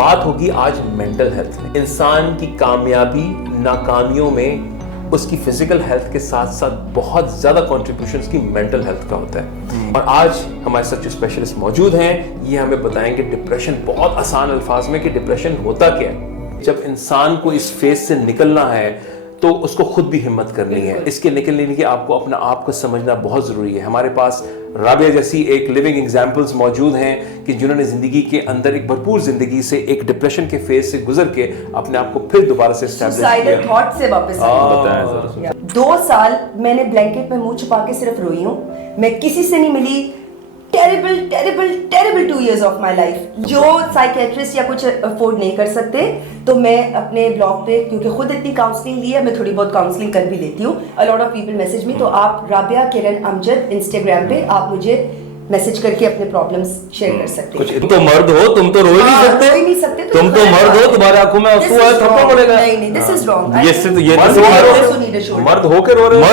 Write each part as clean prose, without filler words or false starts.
بات ہوگی آج مینٹل ہیلتھ میں. انسان کی کامیابی ناکامیوں میں اس کی فزیکل ہیلتھ کے ساتھ ساتھ بہت زیادہ کنٹریبیوشن اس کی مینٹل ہیلتھ کا ہوتا ہے. اور آج ہمارے ساتھ جو اسپیشلسٹ موجود ہیں یہ ہمیں بتائیں گے ڈپریشن بہت آسان الفاظ میں کہ ڈپریشن ہوتا کیا ہے. جب انسان کو اس فیز سے نکلنا ہے تو اس کو خود بھی ہمت کرنی ہے. اس کے نکلنے کے لیے آپ کو اپنا آپ کو سمجھنا بہت ضروری ہے. ہمارے پاس رابعہ جیسی ایک لیونگ ایگزامپلز موجود ہیں کہ جنہوں نے زندگی کے اندر ایک بھرپور زندگی سے ایک ڈپریشن کے فیز سے گزر کے اپنے آپ کو پھر دوبارہ سے اسٹیبلش کیا. تھاٹ سے واپس آئے. 2 سال میں نے بلینکٹ میں منہ چھپا کے صرف روئی ہوں. میں کسی سے نہیں ملی. Terrible 2 years of my life. جو سائیکیٹرسٹ یا کچھ افورڈ نہیں کر سکتے تو میں اپنے بلاگ پہ, کیونکہ خود اتنی کاؤنسلنگ لی ہے, میں تھوڑی بہت کاؤنسلنگ کر بھی لیتی ہوں. a lot of people message me. تو آپ رابعہ کرن امجد انسٹاگرام پہ آپ مجھے میسج کر کے اپنے پرابلمز شیئر کر سکتے ہیں. تم تو مرد ہو, تم تو رو ہی نہیں سکتے. تم تو مرد ہو, تمہارے آنکھوں میں آنسو ہے, تھپڑ پڑے گا. نہیں, this is wrong. یہ مرد ہو کے رو رہے ہو.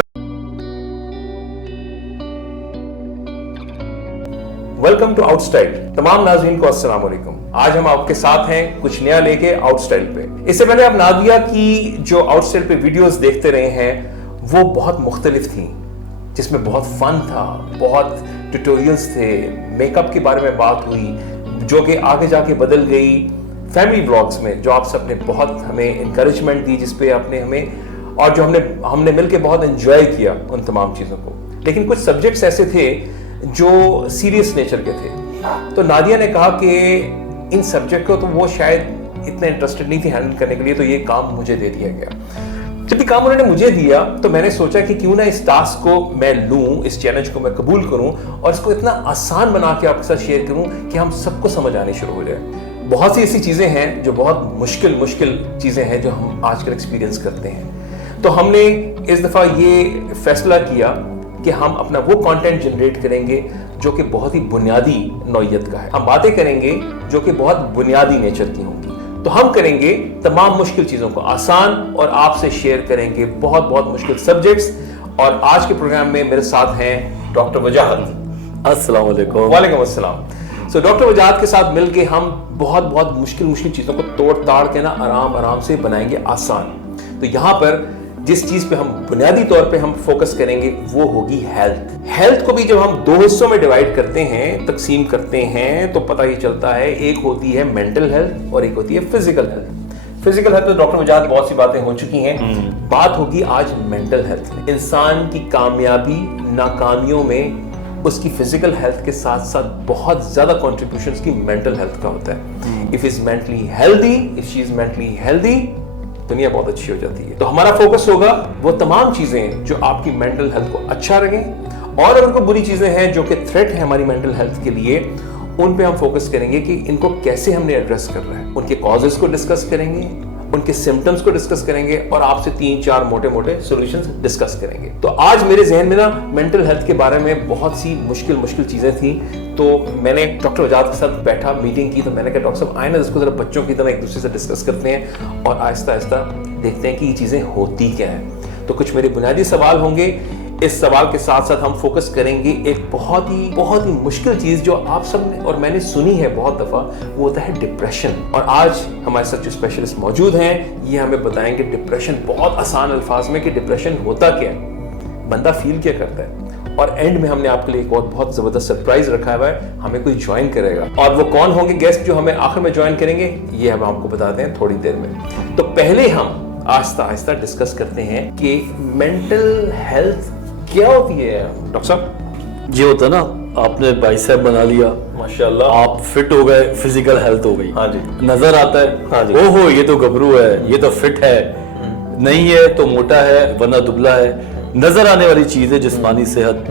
Welcome to out style. تمام ناظرین کو السلام علیکم. آج ہم آپ کے ساتھ ہیں کچھ نیا لے کے آؤٹ اسٹائل پہ. اس سے پہلے آپ نادیہ کی جو آؤٹ اسٹائل پہ ویڈیوز دیکھتے رہے ہیں وہ بہت مختلف تھیں, جس میں بہت فن تھا, بہت ٹیوٹوریلز تھے, میک اپ کے بارے میں بات ہوئی جو کہ آگے جا کے بدل گئی فیملی بلاگز میں, جو آپ سب نے بہت ہمیں انکریجمنٹ دی, جس پہ آپ نے ہمیں اور جو ہم نے مل کے بہت انجوائے کیا ان تمام چیزوں کو. لیکن کچھ سبجیکٹس ایسے تھے جو سیریس نیچر کے تھے. تو نادیہ نے کہا کہ ان سبجیکٹ کو تو وہ شاید اتنے انٹرسٹڈ نہیں تھی ہینڈل کرنے کے لیے, تو یہ کام مجھے دے دیا گیا. جب یہ کام انہوں نے مجھے دیا تو میں نے سوچا کہ کیوں نہ اس ٹاسک کو میں لوں, اس چیلنج کو میں قبول کروں اور اس کو اتنا آسان بنا کے آپ کے ساتھ شیئر کروں کہ ہم سب کو سمجھ آنی شروع ہو جائے. بہت سی ایسی چیزیں ہیں جو بہت مشکل چیزیں ہیں جو ہم آج کل ایکسپیرینس کرتے ہیں. تو ہم نے اس دفعہ یہ فیصلہ کیا کہ ہم اپنا وہ کانٹینٹ جنریٹ کریں گے جو کہ بہت ہی بنیادی نوعیت کا ہے. ہم باتیں کریں گے جو کہ بہت بنیادی نیچر کی ہوں گی. تو ہم کریں گے تمام مشکل چیزوں کو آسان اور آپ سے شیئر کریں گے بہت مشکل سبجیکٹس. اور آج کے پروگرام میں میرے ساتھ ہیں ڈاکٹر وجاہت. السلام علیکم. وعلیکم السلام. ڈاکٹر وجاہت کے ساتھ مل کے ہم بہت مشکل چیزوں کو توڑ تاڑ کے نا آرام سے بنائیں گے آسان. تو یہاں پر جس چیز پہ ہم بنیادی طور پہ ہم فوکس کریں گے وہ ہوگی ہیلتھ. ہیلتھ کو بھی جب ہم 2 حصوں میں ڈیوائیڈ کرتے ہیں, تقسیم کرتے ہیں, تو پتہ یہ چلتا ہے ایک ہوتی ہے مینٹل ہیلتھ اور ایک ہوتی ہے فزیکل ہیلتھ. فزیکل ہیلتھ تو ڈاکٹر وجاہت بہت سی باتیں ہو چکی ہیں. بات ہوگی آج مینٹل ہیلتھ میں. انسان کی کامیابی ناکامیوں میں اس کی فزیکل ہیلتھ کے ساتھ ساتھ بہت زیادہ کنٹریبیوشن اس کی مینٹل ہیلتھ کا ہوتا ہے. if she is mentally healthy دنیا بہت اچھی ہو جاتی ہے. تو ہمارا فوکس ہوگا وہ تمام چیزیں جو آپ کی مینٹل ہیلتھ کو اچھا رکھیں, اور اگر کوئی بری چیزیں ہیں جو کہ تھریٹ ہے ہماری مینٹل ہیلتھ کے لیے, ان پہ ہم فوکس کریں گے کہ ان کو کیسے ہم نے ایڈریس کرنا ہے. ان کے کازز کو ڈسکس کریں گے, ان کے سمپٹمز کو ڈسکس کریں گے, اور آپ سے 3-4 موٹے سولوشنز ڈسکس کریں گے. تو آج میرے ذہن میں نا مینٹل ہیلتھ کے بارے میں بہت سی مشکل چیزیں تھیں. تو میں نے ڈاکٹر وجاہت کے ساتھ بیٹھا, میٹنگ کی, تو میں نے کہا ڈاکٹر صاحب آئیں نا اس کو ذرا بچوں کی طرح ایک دوسرے سے ڈسکس کرتے ہیں اور آہستہ دیکھتے ہیں کہ یہ چیزیں ہوتی کیا ہیں. تو کچھ میرے بنیادی سوال ہوں گے. اس سوال کے ساتھ ہم فوکس کریں گے ایک بہت ہی مشکل چیز جو آپ سب نے اور میں نے سنی ہے بہت دفعہ, وہ ہوتا ہے ڈپریشن. اور آج ہمارے ساتھ جو اسپیشلسٹ موجود ہیں یہ ہمیں بتائیں گے ڈپریشن بہت آسان الفاظ میں کہ ڈپریشن ہوتا کیا ہے, بندہ فیل کیا کرتا ہے. اور اینڈ میں ہم نے آپ کے لیے ایک اور بہت زبردست سرپرائز رکھا ہوا ہے, ہمیں کوئی جوائن کرے گا. اور وہ کون ہوں گے گیسٹ جو ہمیں آخر میں جوائن کریں گے, یہ ہم آپ کو بتاتے ہیں تھوڑی دیر میں. تو پہلے ہم آہستہ ڈسکس کرتے ہیں کہ مینٹل ہیلتھ کیا ہوتی ہے. ڈاکٹر صاحب یہ ہوتا نا, آپ نے بائیسیپ بنا لیا, ماشاءاللہ, آپ فٹ ہو گئے, فزیکل ہیلتھ ہو گئی. ہاں جی. نظر آتا ہے, ہاں جی, او ہو یہ تو گبرو ہے, یہ تو فٹ ہے, نہیں ہے تو موٹا ہے ورنہ دبلا ہے. نظر آنے والی چیز ہے جسمانی صحت.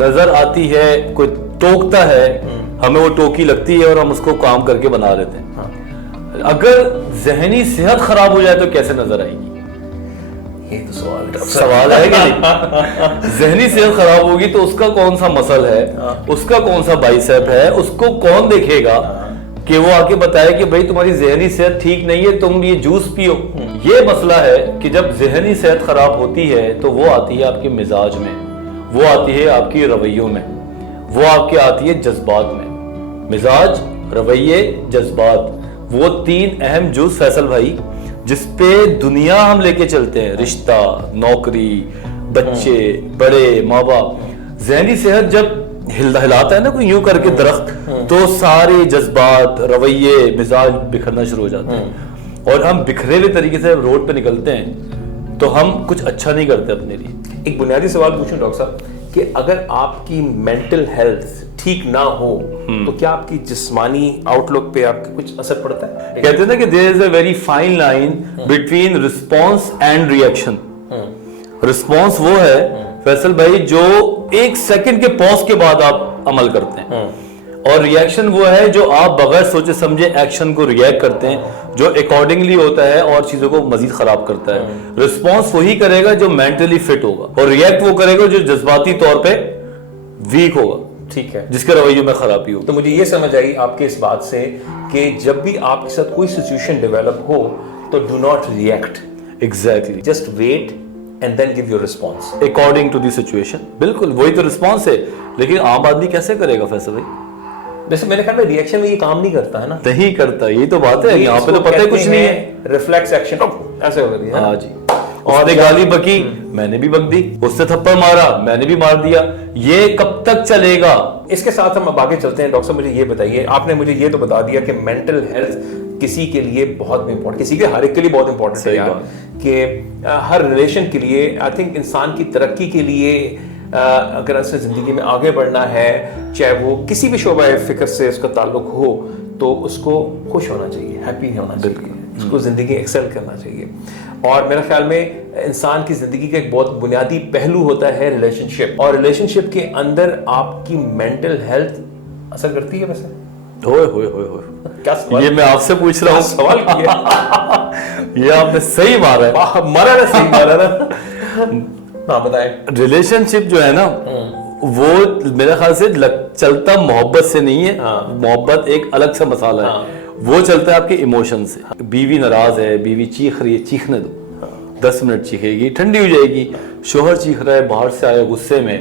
نظر آتی ہے, کوئی ٹوکتا ہے, ہمیں وہ ٹوکی لگتی ہے اور ہم اس کو کام کر کے بنا لیتے ہیں. اگر ذہنی صحت خراب ہو جائے تو کیسے نظر آئے گی؟ یہ تو سوال ہے کہ نہیں. ذہنی صحت خراب ہوگی تو اس کا کون سا مسل ہے, اس کا کون سا بائیسیپ ہے, اس کو کون دیکھے گا کہ وہ آ کے بتائے کہ بھائی تمہاری ذہنی صحت ٹھیک نہیں ہے, تم یہ جوس پیو. یہ مسئلہ ہے کہ جب ذہنی صحت خراب ہوتی ہے تو وہ آتی ہے آپ کے مزاج میں, وہ آتی ہے آپ کی رویوں میں, وہ آپ کے آتی ہے جذبات میں. مزاج, رویے, جذبات, وہ 3 اہم جز فیصل بھائی جس پہ دنیا ہم لے کے چلتے ہیں، رشتہ، نوکری، بچے، بڑے، ماں باپ. ذہنی صحت جب ہلاتا ہے نا کوئی یوں کر کے درخت، تو سارے جذبات، رویے، مزاج بکھرنا شروع ہو جاتے ہیں، اور ہم بکھرے ہوئے طریقے سے روڈ پہ نکلتے ہیں تو ہم کچھ اچھا نہیں کرتے اپنے لیے. ایک بنیادی سوال پوچھوں ڈاکٹر صاحب کہ اگر آپ کی مینٹل ہیلتھ ٹھیک نہ ہو تو کیا آپ کی جسمانی آؤٹ لک پہ آپ کا کچھ اثر پڑتا ہے؟ کہتے ہیں نا کہ there is a very fine line between response and reaction. Response وہ ہے فیصل بھائی جو 1 سیکنڈ کے پاز کے بعد آپ عمل کرتے ہیں، اور ریاکشن وہ ہے جو آپ بغیر سوچے سمجھے ایکشن کو ریئیکٹ کرتے ہیں، جو اکارڈنگلی ہوتا ہے اور چیزوں کو مزید خراب کرتا ہے. رسپانس وہی کرے گا جو مینٹلی فٹ ہوگا، اور ریئیکٹ وہ کرے گا جو جذباتی طور پہ ویک ہوگا، ٹھیک ہے، جس کے رویوں میں خرابی ہوگی. تو مجھے یہ سمجھ آئی آپ کے اس بات سے کہ جب بھی آپ کے ساتھ کوئی سچویشن ڈیولپ ہو تو do not react, exactly, just wait and then give your response according to the situation. بالکل وہی تو رسپانس ہے، لیکن عام آدمی کیسے کرے گا فیصل بھائی؟ ویسے میرے خیال میں ریئیکشن میں یہ کام نہیں کرتا ہے نا. نہیں کرتا، یہی تو بات ہے، یہاں پہ تو پتہ ہی کچھ نہیں ہے. ریفلیکس ایکشن ایسے ہو رہی ہے. ہاں جی، اور نے گالی بکی میں نے بھی بک دی، اس سے تھپڑ مارا میں نے بھی مار دیا. یہ کب تک چلے گا؟ اس کے ساتھ ہم اب آگے چلتے ہیں. ڈاکٹر صاحب مجھے یہ بتائیے، آپ نے مجھے یہ تو بتا دیا کہ مینٹل ہیلتھ کسی کے لیے بہت امپورٹنٹ، کسی کے ہر ایک کے لیے بہت امپورٹنٹ ہے یار، کہ ہر ریلیشن کے لیے آئی تھنک انسان کی ترقی کے لیے اگر اسے زندگی میں آگے بڑھنا ہے، چاہے وہ کسی بھی شعبہ فکر سے اس کا تعلق ہو، تو اس کو خوش ہونا چاہیے، ہیپی ہونا چاہیے، اس کو زندگی ایکسل کرنا چاہیے. اور میرے خیال میں انسان کی زندگی کا ایک بہت بنیادی پہلو ہوتا ہے ریلیشن شپ، اور ریلیشن شپ کے اندر آپ کی مینٹل ہیلتھ اثر کرتی ہے. ویسے ہوئے ہوئے ہوئے ہوئے کیا سوال، یہ میں آپ سے پوچھ رہا ہوں، سوال کیا یہ آپ نے صحیح مارا ہے. مرا نا، صحیح مارا نا. ہاں بتائیں. ریلیشن شپ جو ہے نا وہ میرے خیال سے چلتا محبت سے نہیں ہے، محبت ایک الگ سا مسئلہ ہے، وہ چلتا ہے آپ کے ایموشن سے. بیوی ناراض ہے، بیوی چیخ رہی ہے، چیخنے دو، 10 منٹ چیخے گی، ٹھنڈی ہو جائے گی. شوہر چیخ رہا ہے، باہر سے آیا غصے میں،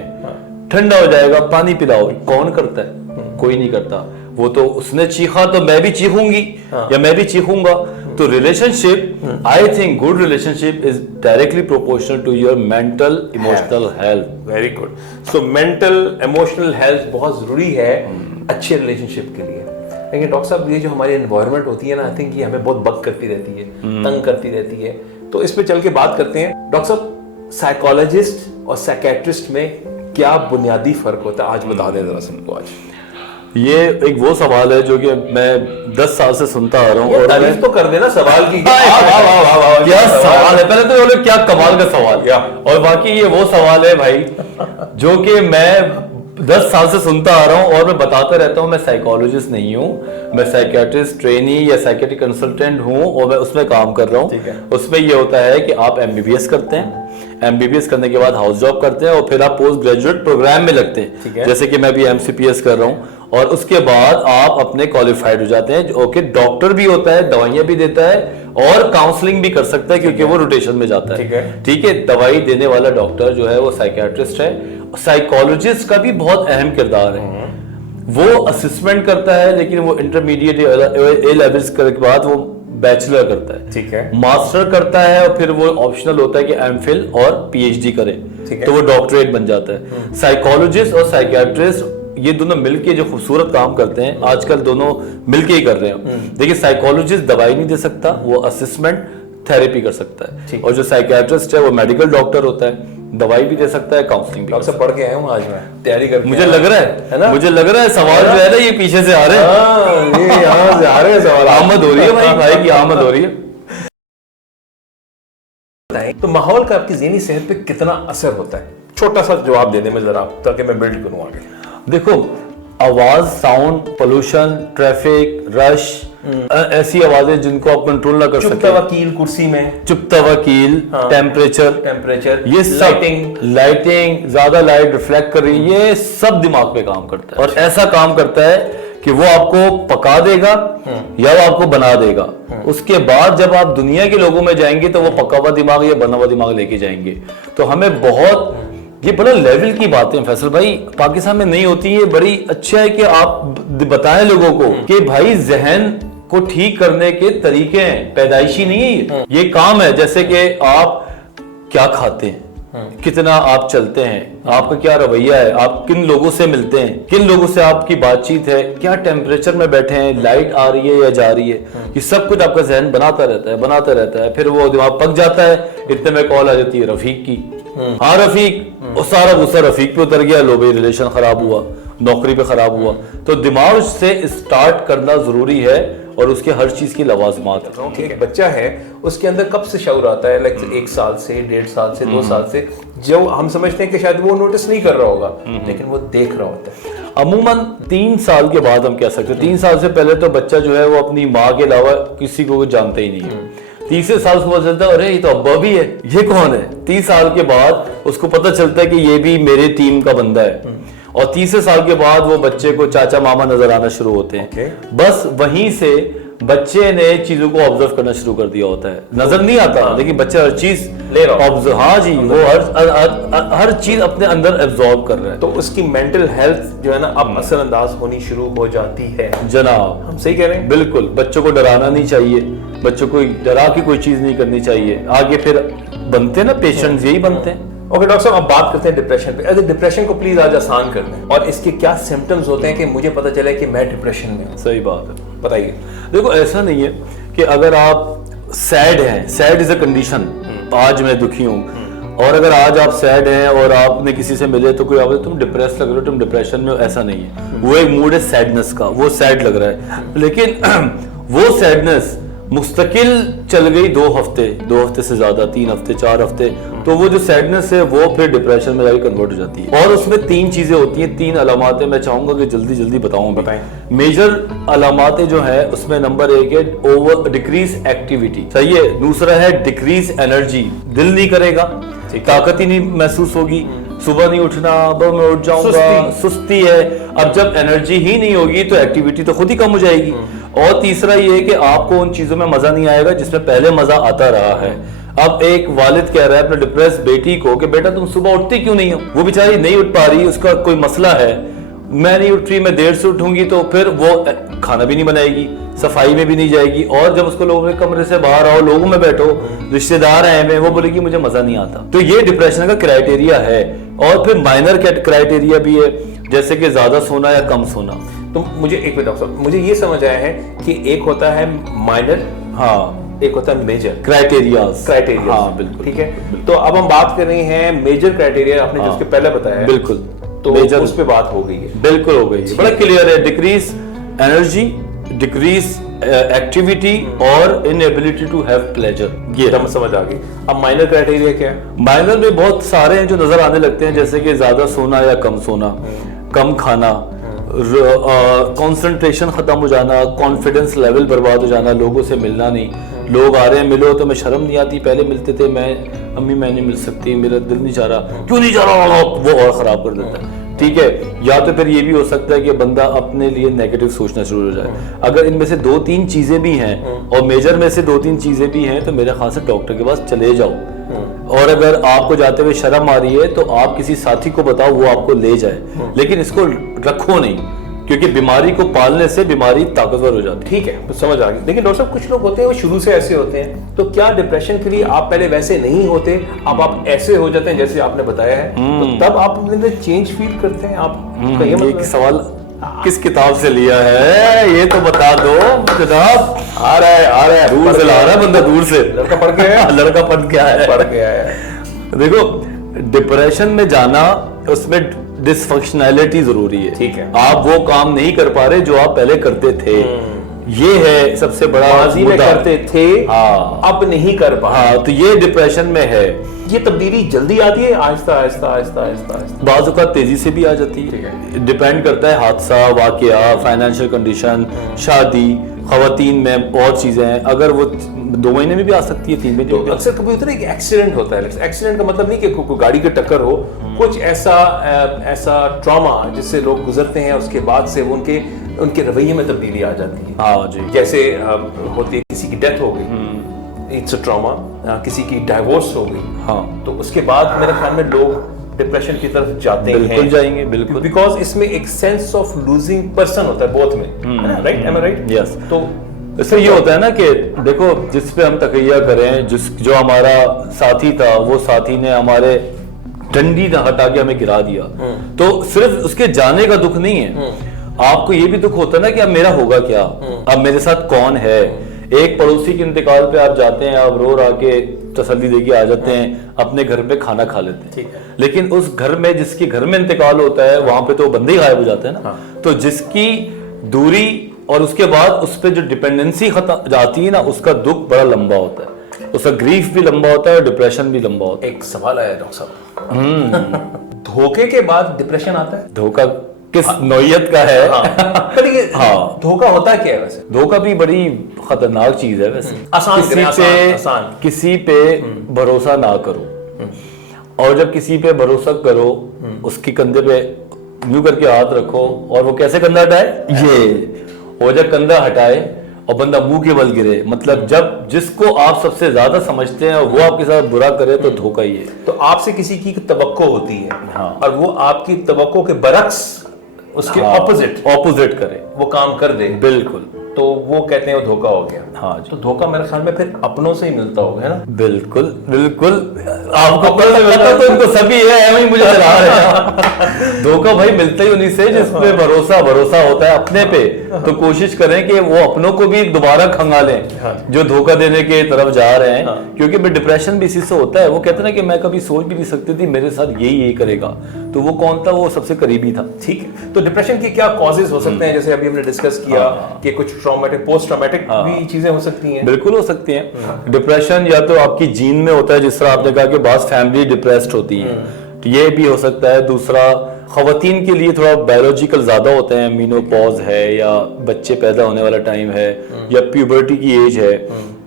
ٹھنڈا ہو جائے گا، پانی پلاؤ. کون کرتا ہے؟ کوئی نہیں کرتا. وہ تو اس نے چیخا تو میں بھی چیخوں گی یا میں بھی چیخوں گا. تو relationship, I think good relationship is directly proportional to your mental emotional health. Very good. So mental emotional health بہت ضروری ہے اچھے ریلیشن شپ کے لیے. لیکن ڈاکٹر صاحب یہ جو ہماری انوائرمنٹ ہوتی ہے نا، آئی تھنک یہ ہمیں بہت بگ کرتی رہتی ہے، تنگ کرتی رہتی ہے. تو اس پہ چل کے بات کرتے ہیں. ڈاکٹر صاحب سائیکالوجسٹ اور سائیکیٹرسٹ میں کیا بنیادی فرق ہوتا ہے؟ آج بتا دیں ذرا سن کو. آج یہ ایک وہ سوال ہے جو کہ میں 10 سال سے سنتا آ رہا ہوں، اور تعریف تو کر دینا سوال کی. کیا سوال ہے، پہلے تو بولے کیا کمال کا سوال. اور باقی یہ وہ سوال ہے بھائی جو کہ میں 10 سال سے سنتا آ رہا ہوں، اور میں بتاتا رہتا ہوں میں سائیکالوجسٹ نہیں ہوں، میں سائیکیٹرسٹ ٹرینی یا سائیکیٹرک کنسلٹنٹ ہوں، اور میں اس میں کام کر رہا ہوں. اس میں یہ ہوتا ہے کہ آپ MBBS کرتے ہیں، MBBS کرنے کے بعد ہاؤس جاب کرتے ہیں، اور پھر آپ پوسٹ گریجویٹ پروگرام میں لگتے ہیں، جیسے کہ میں بھی MCPS کر رہا ہوں. اور اس کے بعد آپ اپنے کوالیفائڈ ہو جاتے ہیں، جو کہ ڈاکٹر بھی ہوتا ہے، دوائیاں بھی دیتا ہے، اور کاؤنسلنگ بھی کر سکتا ہے کیونکہ وہ روٹیشن میں جاتا ہے. ٹھیک ہے. دوائی دینے والا ڈاکٹر جو ہے وہ سائیکیٹرسٹ ہے. سائیکالوجسٹ کا بھی بہت اہم کردار ہے. وہ اسسمنٹ کرتا ہے، لیکن وہ انٹرمیڈیٹ اے لیولز کے بعد وہ بیچلر کرتا ہے، ٹھیک ہے، ماسٹر کرتا ہے، اور پھر وہ آپشنل ہوتا ہے کہ MPhil اور PhD کرے، تو وہ ڈاکٹریٹ بن جاتا ہے. سائیکالوجسٹ اور سائیکیٹرسٹ یہ دونوں مل کے جو خوبصورت کام کرتے ہیں، آج کل دونوں مل کے ہی کر رہے ہیں. دیکھیے سائیکالوجسٹ دوائی نہیں دے سکتا، وہ اسسمنٹ تھیراپی کر سکتا ہے، اور جو سائیکیٹرسٹ ہے وہ میڈیکل ڈاکٹر ہوتا ہے، دوائی بھی دے سکتا ہے، کاؤنسلنگ بھی. ڈاکٹر صاحب پڑھ کے آیا ہوں آج میں تیاری کر کے. مجھے لگ رہا ہے سوال جو ہے نا یہ پیچھے سے آ رہے ہیں، یہ یہاں سے آ رہے ہیں سوال. آمد ہو رہی ہے بھائی کی آمد ہو رہی ہے. تو ماحول کا آپ کی ذہنی صحت پہ کتنا اثر ہوتا ہے؟ چھوٹا سا جواب دے دیں میں ذرا، تاکہ میں بلڈ کروں آگے. دیکھو آواز، ساؤنڈ، پولوشن، ٹریفک، رش، ایسی آوازیں جن کو آپ کنٹرول نہ کر سکتے، چپتا وکیل کرسی میں، چپتا وکیل، ٹیمپریچر، یہ سب، لائٹنگ، زیادہ لائٹ ریفلیکٹ کر رہی ہے، یہ سب دماغ پہ کام کرتا ہے. اور ایسا کام کرتا ہے کہ وہ آپ کو پکا دے گا یا وہ آپ کو بنا دے گا. اس کے بعد جب آپ دنیا کے لوگوں میں جائیں گے تو وہ پکا ہوا دماغ یا بنا ہوا دماغ لے کے جائیں گے. تو ہمیں بہت یہ بڑا لیول کی باتیں فیصل بھائی پاکستان میں نہیں ہوتی. یہ بڑی اچھا ہے کہ آپ بتائیں لوگوں کو کہ بھائی ذہن کو ٹھیک کرنے کے طریقے ہیں, پیدائشی نہیں ہے یہ کام ہے. جیسے کہ آپ کیا کھاتے ہیں, کتنا آپ چلتے ہیں, آپ کا کیا رویہ ہے, آپ کن لوگوں سے ملتے ہیں, کن لوگوں سے آپ کی بات چیت ہے, کیا ٹیمپریچر میں بیٹھے ہیں, لائٹ آ رہی ہے یا جا رہی ہے, یہ سب کچھ آپ کا ذہن بناتا رہتا ہے. پھر وہ دماغ پک جاتا ہے, اتنے میں کال آ جاتی ہے رفیق کی, ہاں رفیق, اور سارا غصہ رفیق پہ اتر گیا, لو بھائی ریلیشن خراب ہوا, نوکری پہ خراب ہوا. تو دماغ سے اسٹارٹ کرنا ضروری ہے اور اس کے ہر چیز کی لوازمات. ایک بچہ ہے, اس کے اندر کب سے شعور آتا ہے, لائک 1 سال سے, 1.5 سال سے, 2 سال سے, جو ہم سمجھتے ہیں کہ شاید وہ نوٹس نہیں کر رہا ہوگا لیکن وہ دیکھ رہا ہوتا ہے. عموماً 3 سال کے بعد ہم کہہ سکتے ہیں, 3 سال سے پہلے تو بچہ جو ہے وہ اپنی ماں کے علاوہ کسی کو جانتا ہی نہیں ہے. تیسرے سال اس کو پتہ چلتا ہے ارے یہ تو ابا بھی ہے, یہ کون ہے. 30 سال کے بعد اس کو پتہ چلتا ہے کہ یہ بھی میرے ٹیم کا بندہ ہے. اور تیسرے سال کے بعد وہ بچے کو چاچا ماما نظر آنا شروع ہوتے ہیں. بس وہیں سے بچے نے چیزوں کو آبزرو کرنا شروع کر دیا ہوتا ہے. نظر نہیں آتا لیکن بچہ ہر چیز لے رہا آبزرو, ہاں جی, وہ ہر چیز اپنے اندر ایبزارب کر رہا ہے. تو اس کی مینٹل ہیلتھ جو ہے نا اب اثر انداز ہونی شروع ہو جاتی ہے. جناب ہم صحیح کہہ رہے ہیں. بالکل, بچوں کو ڈرانا نہیں چاہیے, بچوں کو ڈرا کے کوئی چیز نہیں کرنی چاہیے. آگے پھر بنتے نا پیشنٹس, یہی بنتے ہیں. اوکے ڈاکٹر صاحب, اب بات کرتے ہیں ڈپریشن پہ. اگر ڈپریشن کو پلیز آج آسان کر دیں, اور اس کے کیا سمپٹمز ہوتے ہیں کہ مجھے پتہ چلے کہ میں ڈپریشن میں ہوں. صحیح بات ہے, بتائیے. دیکھو ایسا نہیں ہے کہ اگر آپ سیڈ ہیں, سیڈ از اے کنڈیشن, آج میں دکھی ہوں, اور اگر آج آپ سیڈ ہیں اور آپ نے کسی سے ملے تو کوئی آپ تم ڈپریس لگ رہے ہو, تم ڈپریشن میں, ایسا نہیں ہے. وہ ایک موڈ ہے سیڈنس کا, وہ سیڈ لگ رہا ہے, لیکن وہ سیڈنس مستقل چل گئی 2 ہفتے, 2 ہفتے سے زیادہ, 3 ہفتے, 4 ہفتے, تو وہ جو سیڈنس ہے وہ پھر ڈپریشن میں جا کے کنورٹ ہو جاتی ہے. اور اس میں 3 چیزیں ہوتی ہیں, 3 علامات ہیں. میں چاہوں گا کہ جلدی بتاؤں. میجر علاماتیں جو ہیں اس میں نمبر 1 ہے اوور ڈیکریز ایکٹیویٹی, صحیح ہے. دوسرا ہے ڈیکریز انرجی, دل نہیں کرے گا, طاقت ہی نہیں محسوس ہوگی, صبح نہیں اٹھنا, اب میں اٹھ جاؤں گا, سستی ہے. اب جب انرجی ہی نہیں ہوگی تو ایکٹیویٹی تو خود ہی کم ہو جائے گی. اور تیسرا یہ کہ آپ کو ان چیزوں میں مزہ نہیں آئے گا جس میں پہلے مزہ آتا رہا ہے. اب ایک والد کہہ رہا ہے اپنے ڈپریس بیٹی کو کہ بیٹا تم صبح اٹھتی کیوں نہیں ہو, وہ بیچاری نہیں اٹھ پا رہی, اس کا کوئی مسئلہ ہے, میں نہیں اٹھ رہی, میں دیر سے اٹھوں گی تو پھر وہ کھانا بھی نہیں بنائے گی, صفائی میں بھی نہیں جائے گی, اور جب اس کو لوگوں کے کمرے سے باہر آؤ, لوگوں میں بیٹھو, رشتہ دار آئے ہوئے, وہ بولے گی مجھے مزہ نہیں آتا. تو یہ ڈپریشن کا کرائیٹیریا ہے. اور پھر مائنر کرائیٹیریا بھی ہے, جیسے کہ زیادہ سونا یا کم سونا. تو مجھے ایک منٹ ڈاکٹر صاحب, مجھے یہ سمجھ آیا ہے کہ ایک ہوتا ہے مائنر, ہاں, ایک ہوتا ہے میجر کرائیٹیریاز. ہاں بالکل, ٹھیک ہے. تو اب ہم بات کر رہے ہیں میجر کرائیٹیریا, آپ نے جو اس کے پہلے بتایا ہے. بالکل, تو اس پہ بات ہو گئی ہے. بالکل ہو گئی ہے, بڑا کلیئر ہے. ڈیکریز انرجی, ڈیکریز ایکٹیویٹی اور انیبلٹی ٹو ہیو پلیجر, یہ ہم سمجھ آ گئی. اب مائنر کرائیٹیریا کیا ہے؟ مائنر میں بہت سارے ہیں جو نظر آنے لگتے ہیں, جیسے کہ زیادہ سونا یا کم سونا, کم کھانا, کنسنٹریشن ختم ہو جانا, کانفیڈنس لیول برباد ہو جانا, لوگوں سے ملنا نہیں, لوگ آ رہے ہیں ملو تو میں شرم نہیں آتی, پہلے ملتے تھے میں امی میں نہیں مل سکتی, میرا دل نہیں چاہ رہا, کیوں نہیں چاہ رہا, وہ اور خراب کر دیتا ہے. ٹھیک ہے. یا تو پھر یہ بھی ہو سکتا ہے کہ بندہ اپنے لیے نیگیٹو سوچنا شروع ہو جائے. اگر ان میں سے 2-3 چیزیں بھی ہیں اور میجر میں سے 2-3 چیزیں بھی ہیں تو میرے خیال سے ڈاکٹر کے پاس چلے جاؤ. اور اگر آپ کو جاتے ہوئے شرم آ رہی ہے تو آپ کسی ساتھی کو بتاؤ, وہ آپ کو لے جائے, لیکن اس کو رکھو نہیں, کیونکہ بیماری کو پالنے سے بیماری طاقتور ہو جاتی ہے. ٹھیک ہے, سمجھ آ گئی. لیکن ڈاکٹر صاحب کچھ لوگ ہوتے ہیں وہ شروع سے ایسے ہوتے ہیں, تو کیا ڈپریشن کے لیے آپ پہلے ویسے نہیں ہوتے, اب آپ ایسے ہو جاتے ہیں جیسے آپ نے بتایا ہے, تو تب آپ اپنے اندر چینج فیل کرتے ہیں؟ آپ کا یہ ایک سوال کس کتاب سے لیا ہے یہ تو بتا دو جناب. آ رہا ہے دور سے لا رہا ہے بندہ, دور سے لڑکا پڑھ کے آیا, لڑکا پڑھ کے آیا, پڑھ کے آیا. دیکھو ڈپریشن میں جانا, اس میں ڈس فنکشنالٹی ضروری ہے. ٹھیک ہے, آپ وہ کام نہیں کر پا رہے جو آپ پہلے کرتے تھے, یہ ہے سب سے بڑا. ماضی میں کرتے تھے, اب نہیں کر پا. ہاں, تو یہ ڈپریشن میں ہے. یہ تبدیلی جلدی آتی ہے, آہستہ آہستہ آہستہ آہستہ آہستہ؟ بعض اوقات تیزی سے بھی آ جاتی ہے, ڈیپینڈ کرتا ہے حادثہ, واقعہ, فائنینشیل کنڈیشن, شادی, خواتین میں بہت چیزیں ہیں. اگر وہ 2 مہینے میں بھی آ سکتی ہے, 3 مہینے میں بھی. اکثر کبھی ہوتا ہے کہ ایکسیڈنٹ ہوتا ہے. ایکسیڈنٹ کا مطلب نہیں کہ کوئی گاڑی کی ٹکر ہو, کچھ ایسا ٹراما جس سے لوگ گزرتے ہیں, اس کے بعد سے وہ ان کے رویے میں تبدیلی آ جاتی ہے. ہاں جی, جیسے ہوتی ہے کسی کی ڈیتھ ہو گئی, اٹس اے ٹراما, کسی کی ڈائیورس ہو گئی, ہاں, تو اس کے بعد میرے خیال میں لوگ ڈپریشن کی طرف جاتے ہیں. بالکل جائیں گے, بالکل, بیکاز اس میں ایک سینس آف لوزنگ پرسن ہوتا ہے بوتھ میں, رائٹ؟ ایم آئی رائٹ؟ یس. تو اس سے یہ ہوتا ہے نا کہ دیکھو جس پہ ہم تقیہ کریں, جو ہمارا ساتھی تھا وہ ساتھی نے ہمارے ڈنڈی ہٹا کے ہمیں گرا دیا, تو صرف اس کے جانے کا دکھ نہیں ہے, آپ کو یہ بھی دکھ ہوتا ہے نا کہ اب میرا ہوگا کیا, اب میرے ساتھ کون ہے. ایک پڑوسی کے انتقال پہ آپ جاتے ہیں, آپ رو کے تسلی دے کے آ جاتے ہیں, اپنے گھر پہ کھانا کھا لیتے ہیں, لیکن اس گھر میں جس کے گھر میں انتقال ہوتا ہے وہاں پہ تو بندے ہی غائب ہو جاتے ہیں نا. تو جس کی دوری اور اس کے بعد اس پہ جو ڈپینڈنسی جاتی ہے نا, اس کا دکھ بڑا لمبا ہوتا ہے, اس کا گریف بھی لمبا ہوتا ہے اور ڈپریشن بھی لمبا ہوتا ہے. ایک سوال آیا ڈاکٹر صاحب, دھوکے کے بعد ڈپریشن آتا ہے؟ دھوکا کس نوعیت کا ہے؟ دھوکا ہوتا کیا ہے ویسے؟ دھوکا بھی بڑی خطرناک چیز ہے ویسے. آسان کسی پہ بھروسہ نہ کرو, اور جب کسی پہ بھروسہ کرو اس کی کندھے پہ یوں کر کے ہاتھ رکھو, اور وہ کیسے کندھا ہٹائے, یہ وہ جب کندھا ہٹائے اور بندہ منہ کے بل گرے, مطلب جب جس کو آپ سب سے زیادہ سمجھتے ہیں وہ آپ کے ساتھ برا کرے تو دھوکا ہی ہے. تو آپ سے کسی کی توقع ہوتی ہے اور وہ آپ کی توقع کے برعکس اس کے اپوزٹ کرے, وہ کام کر دے, بالکل, تو وہ کہتے ہیں وہ دھوکا ہو گیا. ہاں جی. تو دھوکا میرے خیال میں پھر اپنوں سے ہی ملتا ہوگا نا. بالکل بالکل, آپ کو پتہ تو ان کو سبھی ہے, وہی مجھے چلا رہے ہیں. دھوکا بھائی ملتا ہی انہیں سے جس پہ بھروسہ ہوتا ہے اپنے پہ. تو کوشش کریں کہ وہ اپنوں کو بھی دوبارہ کھنگالیں جو دھوکا دینے کے طرف جا رہے ہیں, کیونکہ ڈپریشن بھی اسی سے ہوتا ہے. وہ کہتے ہیں نا کہ میں کبھی سوچ بھی نہیں سکتی تھی میرے ساتھ یہی کرے گا, تو وہ کون تھا؟ وہ سب سے قریبی تھا. ٹھیک ہے, تو ڈپریشن کے کیا کازز ہو سکتے ہیں؟ جیسے ابھی ہم نے ڈسکس کیا کہ کچھ ٹرامیٹک پوسٹ ٹرامیٹک بھی چیزیں ہو سکتی ہیں. بالکل ہو سکتی ہیں. ڈپریشن یا تو آپ کی جین میں ہوتا ہے, جس طرح آپ نے کہا کہ بعض فیملی ڈپریسڈ ہوتی ہیں, تو یہ بھی ہو سکتا ہے. دوسرا خواتین کے لیے تھوڑا بایولوجیکل زیادہ ہوتے ہیں, مینوپاز ہے یا بچے پیدا ہونے والا ٹائم ہے یا پیوبرٹی کی ایج ہے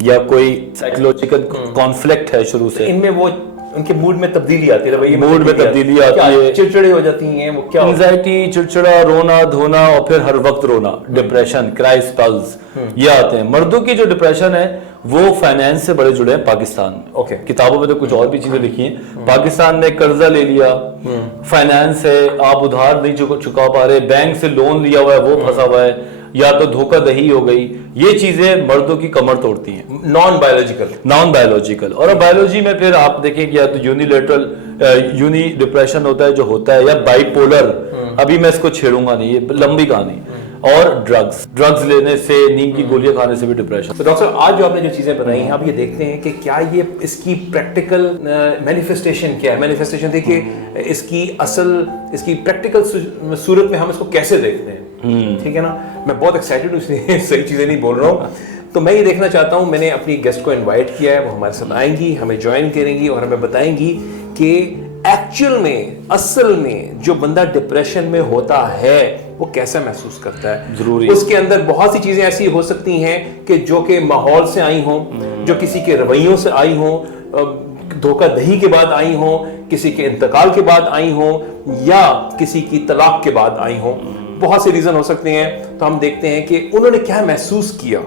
یا کوئی سائیکولوجیکل کانفلکٹ ہے شروع سے, ان میں وہ ان کے موڈ میں تبدیلی آتی ہے, موڈ میں تبدیلی آتی ہے, چڑچڑے ہو جاتی ہیں, وہ کیا انزائٹی, چڑچڑا, رونا دھونا اور پھر ہر وقت رونا, ڈپریشن, کرائ اسپیلز یہ آتے ہیں. مردوں کی جو ڈپریشن ہے وہ فائنینس سے بڑے جڑے ہیں پاکستان میں. کتابوں میں تو کچھ اور بھی چیزیں لکھی ہیں. پاکستان نے قرضہ لے لیا, فائنینس ہے, آپ ادھار نہیں چکا پا رہے, بینک سے لون لیا ہوا ہے وہ پھنسا ہوا ہے, یا تو دھوکہ دہی ہو گئی. یہ چیزیں مردوں کی کمر توڑتی ہیں. نان بایولوجیکل. اور بایولوجی میں پھر آپ دیکھیں کہ یا تو یونی ڈپریشن ہوتا ہے جو ہوتا ہے, یا بائی پولر, ابھی میں اس کو چھیڑوں گا نہیں, یہ لمبی کہانی. اور ڈرگز لینے سے, نیند کی گولیاں کھانے سے بھی ڈپریشن. تو ڈاکٹر آج جو آپ نے جو چیزیں بتائی ہیں, آپ یہ دیکھتے ہیں کہ کیا یہ اس کی پریکٹیکل مینیفیسٹیشن کیا ہے؟ مینیفیسٹیشن دیکھیے اس کی پریکٹیکل صورت میں ہم اس کو کیسے دیکھتے ہیں. ٹھیک ہے نا, میں بہت ایکسائٹیڈ ہوں, صحیح چیزیں نہیں بول رہا ہوں. تو میں یہ دیکھنا چاہتا ہوں, میں نے اپنی گیسٹ کو انوائٹ کیا ہے, وہ ہمارے ساتھ آئیں گی, ہمیں جوائن کریں گی اور ہمیں بتائیں گی کہ ایکچوئل میں, اصل میں جو بندہ ڈپریشن میں ہوتا ہے وہ کیسا محسوس کرتا ہے. ضروری اس کے اندر بہت سی چیزیں ایسی ہو سکتی ہیں کہ جو کہ ماحول سے آئی ہوں, جو کسی کے رویوں سے آئی ہوں, دھوکہ دہی کے بعد آئی ہوں, کسی کے انتقال کے بعد آئی ہوں, یا کسی کی طلاق کے بعد آئی ہوں. بہت سے ریزن ہو سکتے ہیں. تو ہم دیکھتے ہیں کہ انہوں نے کیا محسوس کیا,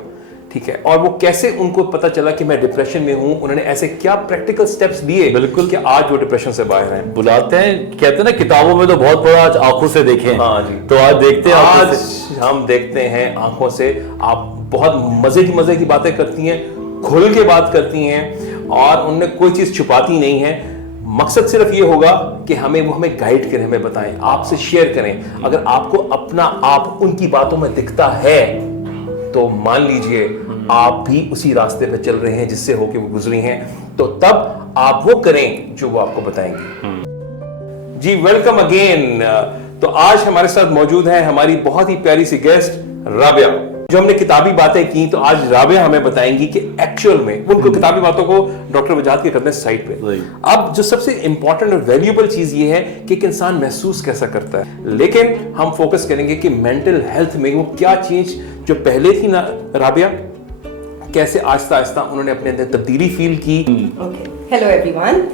ٹھیک ہے, اور وہ کیسے ان کو پتا چلا کہ میں ڈپریشن میں ہوں, انہوں نے ایسے کیا پریکٹیکل سٹیپس لیے بالکل کہ آج وہ ڈپریشن سے باہر ہیں. بلاتے ہیں, کہتے ہیں نا کتابوں میں تو بہت بڑا, آج آنکھوں سے دیکھیں. ہاں جی, تو آج دیکھتے ہیں, آج ہم دیکھتے ہیں آنکھوں سے. آپ بہت مزے کی باتیں کرتی ہیں, کھل کے بات کرتی ہیں, اور ان میں کوئی چیز چھپاتی نہیں ہے. مقصد صرف یہ ہوگا کہ ہمیں گائیڈ کریں, ہمیں بتائیں, آپ سے شیئر کریں. اگر آپ کو اپنا آپ ان کی باتوں میں دکھتا ہے تو مان لیجئے آپ بھی اسی راستے پہ چل رہے ہیں جس سے ہو کے وہ گزری ہیں. تو تب آپ وہ کریں جو وہ آپ کو بتائیں گے. جی ویلکم اگین. تو آج ہمارے ساتھ موجود ہیں ہماری بہت ہی پیاری سی گیسٹ رابعہ. جو ہم نے کتابی باتیں کی, تو آج رابعہ ہمیں بتائیں گی کہ ایکچوئل میں ان کو کتابی باتوں کو ڈاکٹر وجاہت کے کرنے سائٹ پہ. اب جو سب سے امپورٹنٹ اور ویلیوبل چیز یہ ہے کہ ایک انسان محسوس کیسا کرتا ہے, لیکن ہم فوکس کریں گے کہ مینٹل ہیلتھ میں وہ کیا چیز جو پہلے تھی نا رابعہ, کیسے آہستہ آہستہ انہوں نے اپنے اندر تبدیلی فیل کی. Hello every one.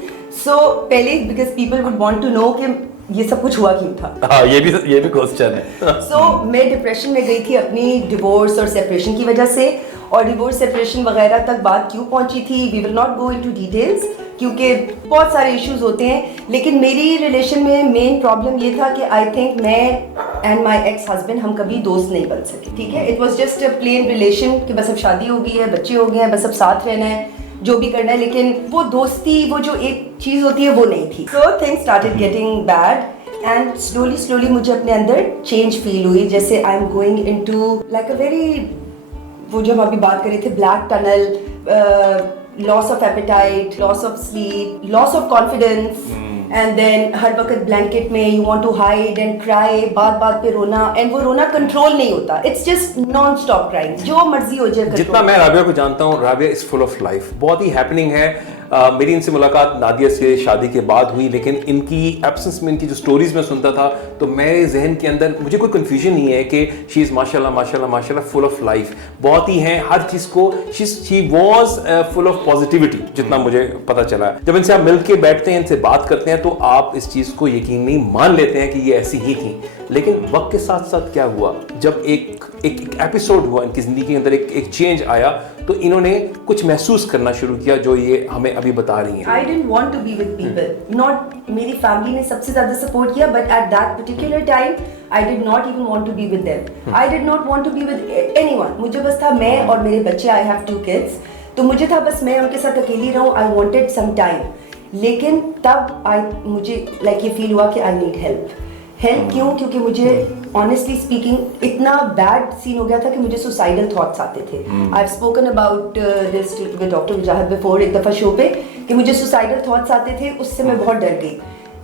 سو پہلے because people would want to know کہ یہ سب کچھ ہوا کیوں تھا. ہاں, یہ بھی کوسچن ہے. سو میں ڈپریشن میں گئی تھی اپنی ڈیورس اور سیپریشن کی وجہ سے, اور ڈیورس سیپریشن وغیرہ تک بات کیوں پہنچی تھی, we will not go into details کیونکہ بہت سارے ایشوز ہوتے ہیں. لیکن میری ریلیشن میں مین پرابلم یہ تھا کہ آئی تھنک میں اینڈ مائی ایکس ہسبینڈ ہم کبھی دوست نہیں بن سکے, ٹھیک ہے. It was just a plain relation کہ بس اب شادی ہو گئی ہے, بچے ہو گئے ہیں, بس اب ساتھ رہنا ہے, جو بھی کرنا ہے, لیکن وہ دوستی, وہ جو ایک چیز ہوتی ہے وہ نہیں تھی. So things started getting bad and slowly مجھے اپنے اندر چینج فیل ہوئی, جیسے I am going into like a very, وہ جو ہم ابھی بات کر رہے تھے, black tunnel, loss of appetite, loss of sleep, loss of confidence, and then ہر وقت بلینکٹ میں you want to hide and cry, بات پہ رونا, اینڈ وہ رونا کنٹرول نہیں ہوتا, it's just non stop crying, جو مرضی ہو جائے. جتنا میں رابعہ کو جانتا ہوں, رابعہ از فل آف لائف, بہت ہی ہیپننگ ہے. میری ان سے ملاقات نادیہ سے شادی کے بعد ہوئی, لیکن ان کی ایبسنس میں ان کی جو سٹوریز میں سنتا تھا تو میرے ذہن کے اندر مجھے کوئی کنفیوژن نہیں ہے کہ شی از ماشاء اللہ فل آف لائف, بہت ہی ہیں ہر چیز کو, she was full of positivity جتنا مجھے پتا چلا. جب ان سے آپ مل کے بیٹھتے ہیں, ان سے بات کرتے ہیں, تو آپ اس چیز کو یقینی مان لیتے ہیں کہ یہ ایسی ہی تھیں. لیکن وقت کے ساتھ ساتھ کیا ہوا, جب ایک ایپیسوڈ ہوا ان کی زندگی کے اندر, ایک چینج آیا, تو انہوں نے کچھ محسوس کرنا شروع کیا جو یہ ہمیں ابھی بتا رہی ہیں. I didn't want to be with people. Not میری فیملی نے سب سے زیادہ سپورٹ کیا, but at that particular time I did not even want to be with them. I did not want to be with anyone. مجھے بس تھا میں اور میرے بچے, I have 2 kids, تو مجھے تھا بس میں ان کے ساتھ اکیلی رہوں. I wanted some time. لیکن تب مجھے لائک یہ فیل ہوا کہ I need help. کیوں؟ کیونکہ مجھے آنیسٹلی اسپیکنگ اتنا بیڈ سین ہو گیا تھا کہ مجھے سوسائڈل تھاٹس آتے تھے. I have spoken about this with doctor Wajahat before, ایک دفعہ شو پہ, کہ مجھے سوسائڈل تھاٹس آتے تھے, اس سے میں بہت ڈر گئی.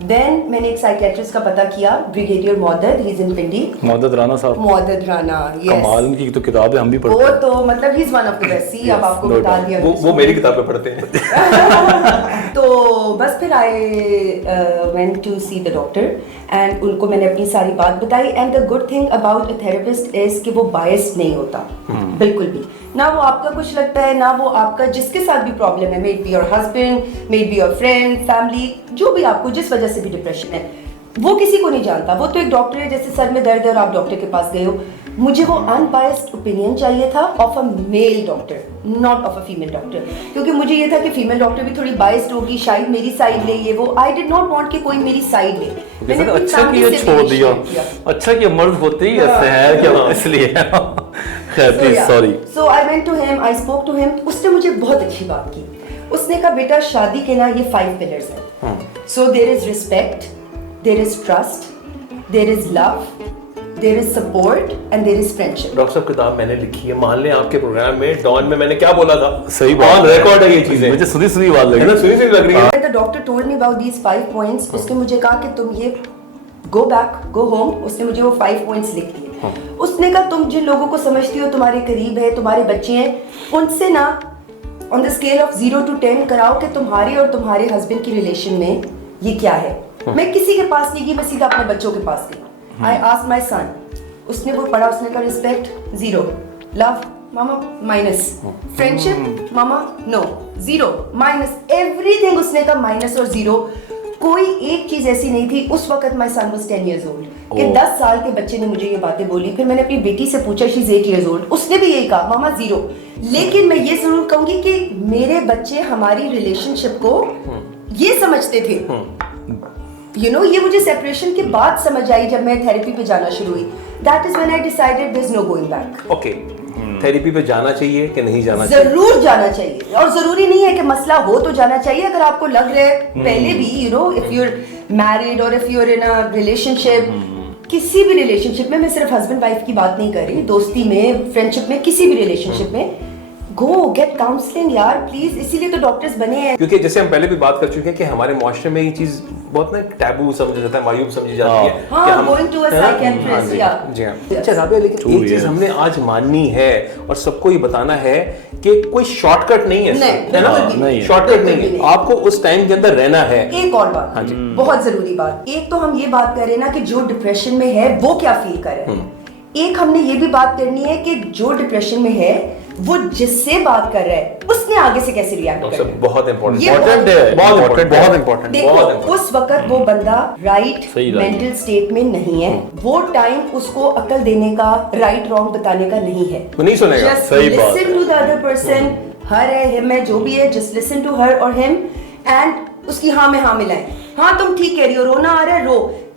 دین میں نے ایک سائیکیٹرسٹ کا پتہ کیا, بریگیڈیئر مودد, ہی از ان پنڈی. مودد رانا صاحب, مودد رانا, کمال ان کی تو کتاب ہے, ہم بھی پڑھتے ہیں. ہیں. وہ تو مطلب he is one of the best. See اب آپ کو بتا دیا, وہ میری کتابیں پڑھتے ہیں. تو بس پھر I went to see the doctor and ان کو میں نے اپنی ساری بات بتائی. And the good thing about a therapist is کہ وہ بائس نہیں ہوتا بالکل بھی, نہ وہ آپ کا کچھ لگتا ہے, نہ وہ آپ کا جس کے ساتھ بھی پرابلم ہے, maybe your husband, maybe your friend, family, جو بھی آپ کو جس وجہ سے بھی ڈپریشن ہے, وہ کسی کو نہیں جانتا. وہ تو ایک ڈاکٹر ہے, جیسے سر میں درد ہے اور آپ ڈاکٹر کے پاس گئے ہو. مجھے وہ انبائسڈ اوپینین چاہیے تھا of a male doctor, not of a female doctor, کیونکہ مجھے یہ تھا کہ فیمیل ڈاکٹر بھی تھوڑی بائسڈ ہوگی, شاید میری سائڈ لے, یہ وہ. آئی ڈڈ ناٹ وانٹ کہ کوئی میری سائڈ لے. اچھا کیا چھوڑ دیا, اچھا کیا مرد ہوتے ہی ایسے ہیں کیا, اس لیے. Sorry. So I went to him, I spoke to him. اس نے مجھے بہت اچھی بات کی. اس نے کہا بیٹا شادی کے نا یہ 5 پلرز ہیں. So there is respect, there is trust, there is love, there is support and there is friendship. Doctor صاحب کتاب میں نے لکھی ہے, مان لیں آپ کے پروگرام میں ڈان میں نے کیا بولا تھا, صحیح بات, آن ریکارڈ ہے یہ چیزیں, مجھے سنی بات لگی نا, سنی لگ رہی ہے. The doctor told me about these 5 points. اس نے مجھے کہا کہ تم یہ go back, go home. اس نے مجھے وہ 5 points لکھ دیے. اس نے کہا تم جن لوگوں کو سمجھتی ہو تمہارے قریب ہے, تمہارے بچے ہیں, ان سے نا on the scale of 0 to 10 کراؤ کہ تمہارے اور تمہارے ہسبینڈ کی ریلیشن میں یہ کیا ہے. میں کسی کے پاس نہیں گئی, میں سیدھا اپنے بچوں کے پاس گئی. I asked my son. اس نے وہ پڑھا, اس نے کہا ریسپیکٹ 0, لو ماما مائنس, فرینڈشپ ماما نو 0, مائنس ایوری تھنگ. اس نے کہا مائنس اور 0. کوئی ایک چیز ایسی نہیں تھی. اس وقت مائی سن واز 10 years old کہ 10 سال کے بچے نے مجھے یہ باتیں بولی. پھر میں نے اپنی بیٹی سے پوچھا, شی از 8 years old, اس نے بھی یہی کہا ماما 0. لیکن میں یہ ضرور کہوں گی کہ میرے بچے ہماری ریلیشن شپ کو یہ سمجھتے تھے. You know, یہ مجھے سیپریشن کے بعد سمجھ آئی جب میں تھیراپی پہ جانا شروع ہوئی. That is when I decided there's no going back. Okay. Therapy پہ جانا چاہیے کہ نہیں جانا چاہیے؟ ضرور جانا چاہیے, اور ضروری نہیں ہے کہ مسئلہ ہو تو جانا چاہیے. اگر آپ کو لگ رہا ہے پہلے بھی, you know, if you're married or if you're in a relationship, کسی بھی ریلیشن شپ میں صرف ہسبینڈ وائف کی بات نہیں کر رہی, دوستی میں, فرینڈ شپ میں, کسی بھی ریلیشن شپ میں, گو گیٹ کاؤنسلنگ یار پلیز. اسی لیے تو ڈاکٹرز بنے ہیں. کیونکہ جیسے ہم پہلے بھی بات کر چکے ہیں کہ ہمارے معاشرے میں یہ چیز بہت نا ٹیبو سمجھا جاتا ہے, معیوب سمجھی جاتی ہے. ہاں, going to a psychiatrist. جی ہاں. اچھا رابعہ, لیکن ایک چیز ہم نے آج ماننی ہے اور سب کو یہ بتانا ہے کہ کوئی شارٹ کٹ نہیں ہے نا, شارٹ کٹ نہیں ہے, آپ کو اس ٹائم کے اندر رہنا ہے. ایک اور بات, بہت ضروری بات, ایک تو ہم یہ بات کر رہے ہیں نا کہ جو ڈپریشن میں ہے وہ کیا فیل کر رہا ہے. ایک ہم نے یہ بھی بات کرنی ہے کہ جو ڈپریشن میں ہے وہ جس سے بات کر رہا ہے اس نے آگے سے کیسے ریئیکٹ کرنا ہے. بہت امپورٹنٹ ہے, بہت امپورٹنٹ. دیکھو اس وقت وہ بندہ رائٹ مینٹل اسٹیٹ میں نہیں ہے, وہ ٹائم اس کو عقل دینے کا, رائٹ رانگ بتانے کا نہیں ہے. وہ نہیں سنے گا. صحیح بات. Listen to the other person, ہر ہے ہم ہے جو بھی ہے, جسٹ لسن ٹو ہر اور ہم اینڈ اس کی ہاں میں ہاں ملائیں. ہاں تم ٹھیک کہہ رہی ہو, رونا آ رہا ہے رو,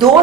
2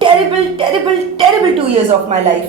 terrible 2 years of my life,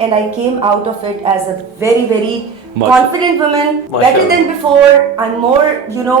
and I came out of it as a very confident woman, better than before. I'm more, you know,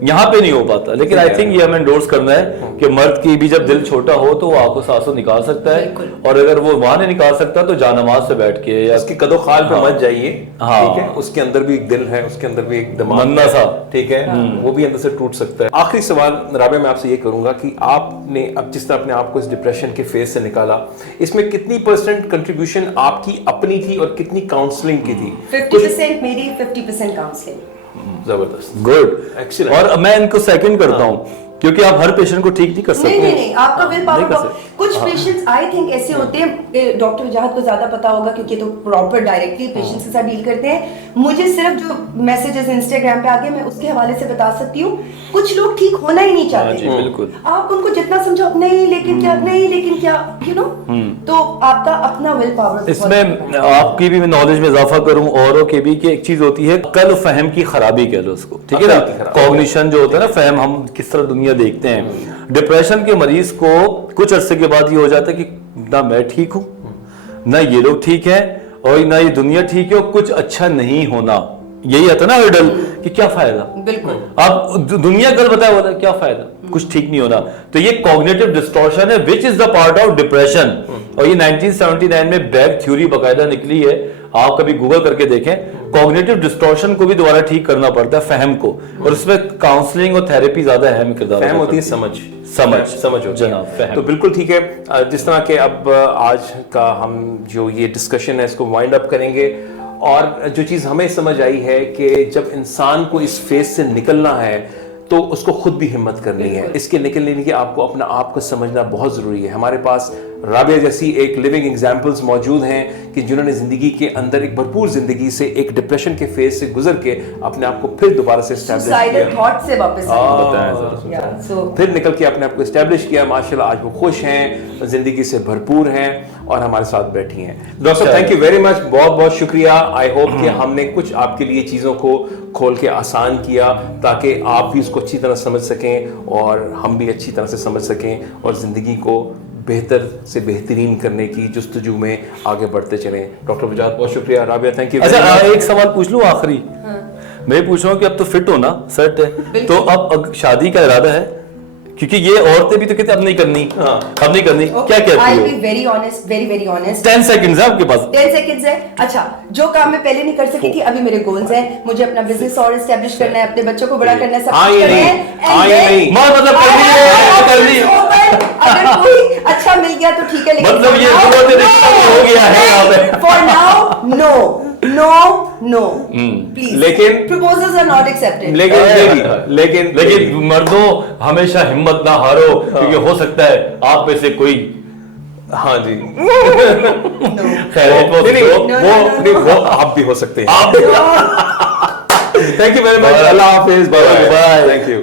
یہاں پہ نہیں ہو پاتا. لیکن آئی تھنک یہ ہمیں انڈورس کرنا ہے کہ مرد کی بھی جب دل چھوٹا ہو تو وہ آنکھوں سے آنسو نکال سکتا ہے, اور اگر وہ وہاں نہیں نکال سکتا تو جانماز سے بیٹھ کے یا اس کی قد و خال پہ مت جائیے, ہاں ٹھیک ہے, اس کے اندر بھی ایک دل ہے, اس کے اندر بھی ایک دماغ مندہ سا, ٹھیک ہے, وہ بھی اندر سے ٹوٹ سکتا ہے. آخری سوال رابعہ میں آپ سے یہ کروں گا کہ آپ نے اب جس طرح اپنے آپ کو اس ڈپریشن کے فیز سے نکالا, اس میں کتنی % کنٹریبیوشن آپ کی اپنی تھی اور کتنی کاؤنسلنگ کی تھی؟ 50% میری, 50% کاؤنسلنگ. زبردست, گڈ, ایکسلنٹ. اور میں ان کو سیکنڈ کرتا ہوں کیونکہ آپ ہر پیشنٹ کو ٹھیک نہیں کر سکتے. نہیں, آپ کا ول پاور. کچھ پیشنٹس آئی تھنک ایسے ہوتے ہیں, ڈاکٹر وجاہت کو زیادہ پتا ہوگا کیونکہ تو پراپر ڈائریکٹلی پیشنٹس کے ساتھ ڈیل کرتے ہیں. مجھے صرف جو میسیجز انسٹاگرام پہ آگے میں اس کے حوالے سے بتا سکتی ہوں, کچھ لوگ ٹھیک ہونا ہی نہیں چاہتے. جی بالکل, آپ ان کو جتنا سمجھو نہیں لیکن کیا, نہیں لیکن کیا, یو نو, تو آپ کا اپنا ول پاور. اس میں آپ کی بھی نالج میں اضافہ کروں اوروں کے بھی, کہ ایک چیز ہوتی ہے عقل و فہم کی خرابی کہہ لو اس کو, ٹھیک ہے نا, کوگنیشن جو ہوتا ہے نا, فہم, ہم کس طرح دنیا دیکھتے ہیں. ڈپریشن کے مریض کو کچھ عرصے کے بعد یہ ہو جاتا ہے کہ نہ میں ٹھیک ہوں, نہ یہ لوگ ٹھیک ہیں, اور نہ یہ دنیا ٹھیک ہے, اور کچھ اچھا نہیں ہونا. یہی آتا نا ہرڈل کہ کیا فائدہ, بالکل, اب دنیا کل بتایا ہوتا ہے کیا فائدہ, کچھ ٹھیک نہیں ہونا. تو یہ کوگنیٹو ڈسٹورشن ہے which is the part of depression, اور یہ 1979 میں بیک تھیوری باقاعدہ نکلی ہے, آپ کبھی گوگل کر کے دیکھیں. کوگنیٹو ڈسٹورشن کو بھی دوبارہ ٹھیک کرنا پڑتا ہے, فہم کو, اور اس میں کاؤنسلنگ اور تھیراپی زیادہ اہم کردار فہم ہوتی ہے, سمجھ ہوتی ہے. تو بالکل ٹھیک ہے, جس طرح کہ اب آج کا ہم جو یہ ڈسکشن ہے اس کو وائنڈ اپ کریں گے, اور جو چیز ہمیں سمجھ آئی ہے کہ جب انسان کو اس فیز سے نکلنا ہے تو اس کو خود بھی ہمت کرنی ہے. اس کے نکلنے کے لیے آپ کو اپنا آپ کو سمجھنا بہت ضروری ہے. ہمارے پاس رابعہ جیسی ایک لیونگ ایگزامپلز موجود ہیں کہ جنہوں نے زندگی کے اندر ایک بھرپور زندگی سے ایک ڈپریشن کے فیز سے گزر کے اپنے آپ کو پھر دوبارہ سے پھر نکل کے اپنے آپ کو اسٹیبلش کیا. ماشاءاللہ آج وہ خوش ہیں, زندگی سے بھرپور ہیں, اور ہمارے ساتھ بیٹھی ہیں. ڈاکٹر صاحب تھینک یو ویری مچ, بہت بہت شکریہ. آئی ہوپ کہ ہم نے کچھ آپ کے لیے چیزوں کو کھول کے آسان کیا تاکہ آپ بھی اس کو اچھی طرح سمجھ سکیں اور ہم بھی اچھی طرح سے سمجھ سکیں, اور زندگی کو بہتر سے بہترین کرنے کی جستجو میں آگے بڑھتے چلیں. ڈاکٹر وجاہت بہت شکریہ. Rabia thank you. اچھا ایک سوال پوچھ لوں آخری, میں پوچھ رہا ہوں کہ اب تو فٹ ہو نا, سیٹ ہے, تو اب شادی کا ارادہ ہے, کیونکہ یہ عورتیں بھی تو کہتے اب نہیں کرنی, اب نہیں کرنی, کیا کہتی ہو؟ Very honest, very very honest. 10 seconds ہے آپ کے پاس. 10 سیکنڈز ہے. اچھا, جو کام میں پہلے نہیں کر سکی تھی ابھی میرے گولز ہیں. مجھے اپنا بزنس اور اسٹیبلش کرنا ہے, اپنے بچوں کو بڑا کرنا ہے, سب کچھ کرنا ہے. مطلب کر لی اگر کوئی اچھا مل گیا تو ٹھیک ہے, مطلب یہ ہو گیا ہے. For now no no please, لیکن proposals are not accepted. لیکن مردوں ہمیشہ ہمت نہ ہارو, کیونکہ ہو سکتا ہے آپ میں سے کوئی, ہاں جی, خیر وہ آپ بھی ہو سکتے ہیں. Thank you very much. اللہ حافظ. بائے. Thank you.